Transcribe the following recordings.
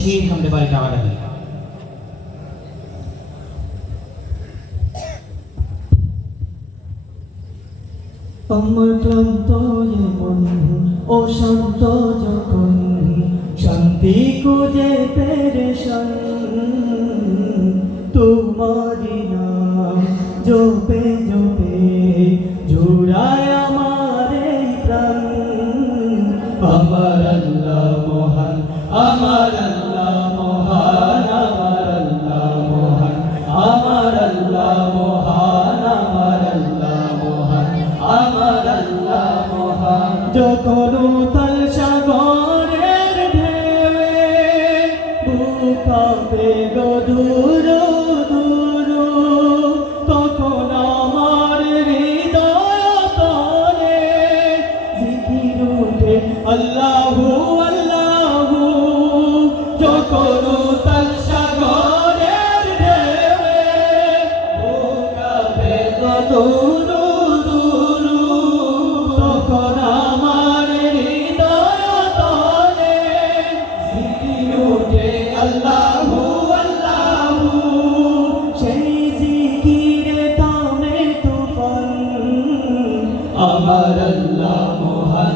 الحمد لله تعالى আমার ক্লান্ত মন ও শান্ত যখন শান্তি খুঁজে পেরেশান তোমারি নাম জপে জপে জুড়ায় আমার এই প্রাণ। আমার আল্লাহ মহান, আমার আল্লাহ মহান, আমার আল্লাহ মহান, আমার আল্লাহ মহান, আমার আল্লাহ মহান, আমার আল্লাহ মহান। যখন উতাল সাগরের ঢেউয়ে বুক কাঁপে গো দূর দূর, তখন আমার হৃদয় তলে জিকির ওঠে আল্লাহু আল্লাহু। যখন উতাল সাগরের ঢেউয়ে বুক কাঁপে গো দূর দূর, তখন আমার হৃদয় তলে জিকির ওঠে আল্লাহু আল্লাহু। সেই জিকিরে থামে তুফান। আমার আল্লাহ মহান,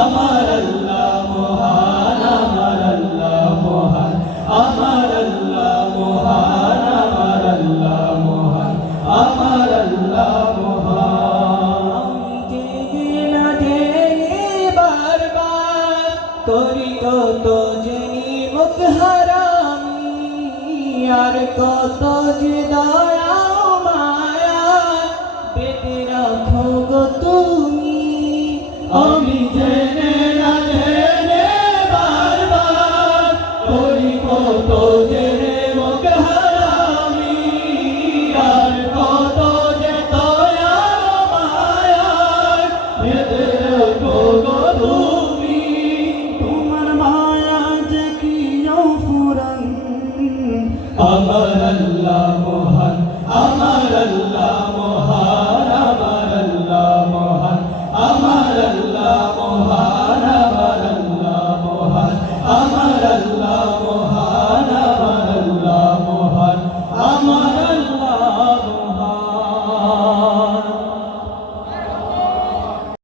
আমার আল্লাহ মহান, আমার আল্লাহ মহান, আমার আল্লাহ মহান, আমার আল্লাহ মহান, আমার আল্লাহ মহান। জেনে না জেনে বারবার করি কত জেনি মুখ হারামি, আর কত যে দয়া মায়া পেতে রাখো গো তুমি। আমি জেনে না জেনে বারবার করি কত জেনে মুখ হারামি, আর কত যে দয়া মায়া পেতে রাখো গো তুমি। তোমার মায়া যে কি ফুরান। আমার আল্লাহ মহান, আমার আল্লাহ মহান, আমার আল্লাহ মহান, আমার আল্লাহ মহান, আমার আল্লাহ মহান, আমার আল্লাহ